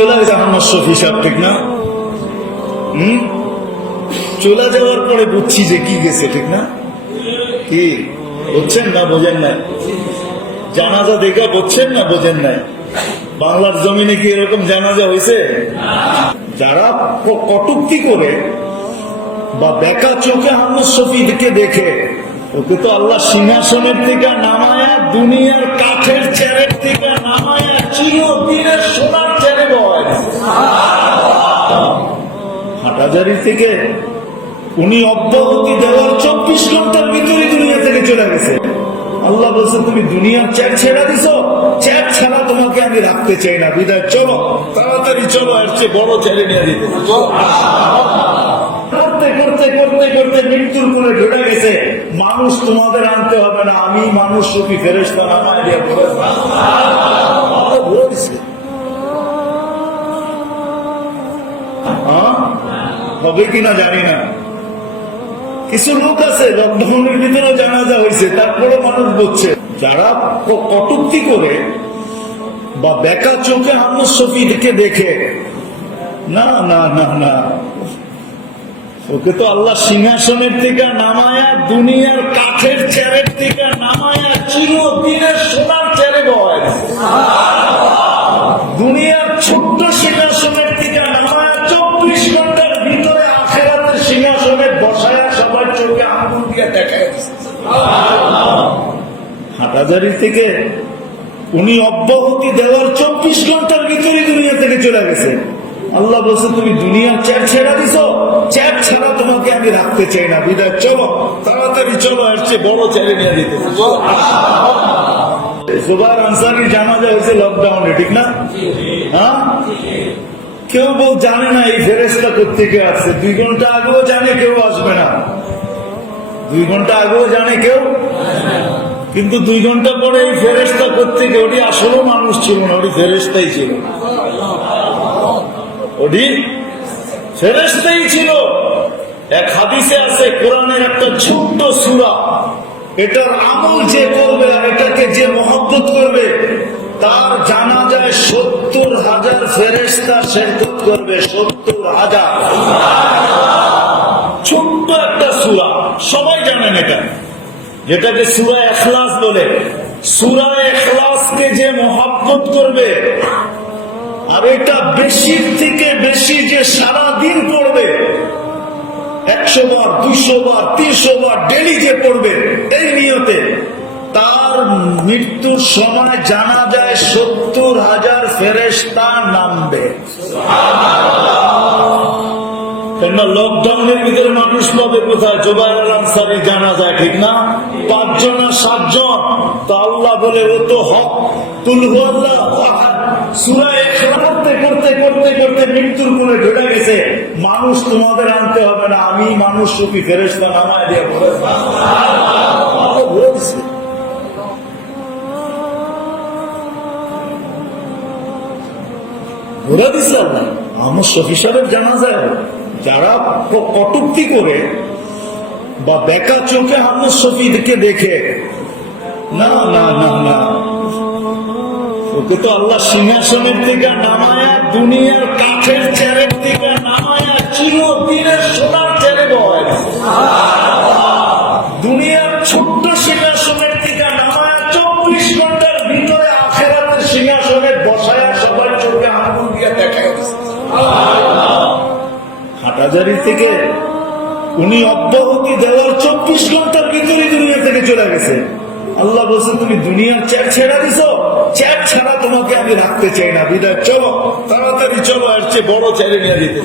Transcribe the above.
চলে গেছে আমার শফি সাহেব, ঠিক না? চলে যাওয়ার পরে বুঝছি যে কি গেছে, ঠিক না? কি বুঝছেন না বোঝেন নাই? জানাজা দেখে বুঝছেন না বোঝেন নাই? বাংলার জমিনে কি এরকম জানাজা হয়েছে? যারা কটূক্তি করে বা বেকা চোখে আহমদ শফিকে দেখে, ওকে তো আল্লাহ সিংহাসনের থেকে নামায়া, দুনিয়ার কাঠের চেয়ারের থেকে নামায়া চিরদিনের সোনার চেয়ারে বয়। হাটাজারি থেকে উনি অব্যাহতি দেওয়ার 24 ঘন্টার ভিতরে দুনিয়া থেকে চলে গেছে। আল্লাহ বলছে তুমি দুনিয়ার চেয়ার ছেড়ে দিছো, চেয়ার ছাড়া তোমাকে আমি রাখতে চাই না, বিদায় চলো, তাড়াতাড়ি চলো, এর চেয়ে বড় ছেড়ে নিয়ে দিতে। করতে করতে করতে করতে মৃত্যুর কোলে ঢুকে গেছে। মানুষ তোমাদের আনতে হবে না, আমি মানুষ রূপী ফেরেশতা নামায় দিয়ে হবে কিনা জানি না। কিছু লোক আছে লকডাউনের ভিতরে জানাজা হয়েছে, তারপরে মানুষ বলছে। যারা কটূক্তি করে বা বেকা চোখে আহমদ শফিকে দেখে, না না না না, ওকে তো আল্লাহ সিংহাসনের থেকে নামায়া, দুনিয়ার কাঠের চেয়ারের থেকে নামায়া চিরদিনের সোনার চেয়ারে বয়। দুনিয়ার ছোট্ট সিংহাসনের থেকে নামায়া 24 ঘন্টার ভিতরে আখিরাতের সিংহাসনে বসায়া সবার চোখে আঙুল দিয়ে দেখায়। হাটাজারি থেকে উনি অব্যাহতি দেওয়ার 24 ঘন্টার ভিতরে দুনিয়া থেকে চলে গেছে। আল্লাহ বলছে তুমি দুনিয়ার চেয়ার ছেড়ে দিছো, চেয়ার ছাড়া তোমাকে আমি রাখতে চাই না, বিদায় চলো, তাড়াতাড়ি চলো, এর চেয়ে বড় ছেড়ে নিয়ে দিতে। জুবাইর আনসারীর জানাজা হয়েছে লকডাউনে, ঠিক না? হ্যাঁ, কেউ বল জানে না এই ফেরেশতা কোত্থেকে আসছে। 2 ঘন্টা আগেও জানে কেউ আসবে না, 2 ঘন্টা আগেও জানে কেউ, কিন্তু 2 ঘন্টা পরে এই ফেরেশতা কোত্থেকে, ওটি আসলেও মানুষ ছিল না, ওটি ফেরেশতাই ছিল, ওটি ফেরেশতাই ছিল। এক হাদিসে আছে, কোরআনের একটা ছোট্ট সূরা, এটার আমল যে করবে আর এটাকে যে মহব্বত করবে, তার জানাজায় 70,000 ফেরেশতা শিরকত করবে। 70,000। ছোট্ট একটা সূরা, সবাই জানেন এটা, যেটাকে সূরা ইখলাস বলে। সূরা ইখলাসকে যে মহব্বত করবে, আর এটা বেশির থেকে বেশি যে সারাদিন পড়বে, 100 বার, 200 বার, 300 বার ডেলি যে পড়বে এই নিয়তে, তার মৃত্যুর সময় জানা যায় 70,000 ফেরেশতা নামবে। লকডাউনের ভিতরে মানুষ পাবে কোথায়? জুবাইর আনসারী জানা যায়, ঠিক না? 5 জন আর 7 জন। তো আল্লাহ বলে ও তো হক, কুল হুয়াল্লাহু আহাদ সূরা ইখলাস করতে করতে করতে করতে মৃত্যুর কোলে ঢুকে গেছে। মানুষ তোমাদের আনতে হবে না, আমি মানুষ রূপী ফেরেশতা নামায় দিয়ে ঘুরে দিচ্ছে আল্লাহ। আহমদ শফি সাহেবের জানাজায় যারা কটূক্তি করে বা বেকা চোখে আহমদ শফিকে দেখে, না না না না, ওকে তো আল্লাহ সিংহাসনের থেকে নামায়া, দুনিয়ার কাঠের চেয়ারের থেকে নামায়া চিরদিনের সোনার চেয়ারে বয়। দুনিয়ার ছোট্ট সিংহাসনের থেকে নামায়া 24 ঘন্টার ভিতরে আখিরাতের সিংহাসনে বসায়া সবার চোখে আঙুল দিয়ে দেখায়। হাটাজারি থেকে উনি অব্যাহতি দেওয়ার 24 ঘন্টার ভিতরে দুনিয়া থেকে চলে গেছে। আল্লাহ বলছে তুমি দুনিয়ার চেয়ার ছেড়ে দিছো, চেয়ার ছাড়া তোমাকে আমি রাখতে চাই না, বিদায় চলো, তাড়াতাড়ি চলো, এর চেয়ে বড় ছেড়ে নিয়ে দিতে।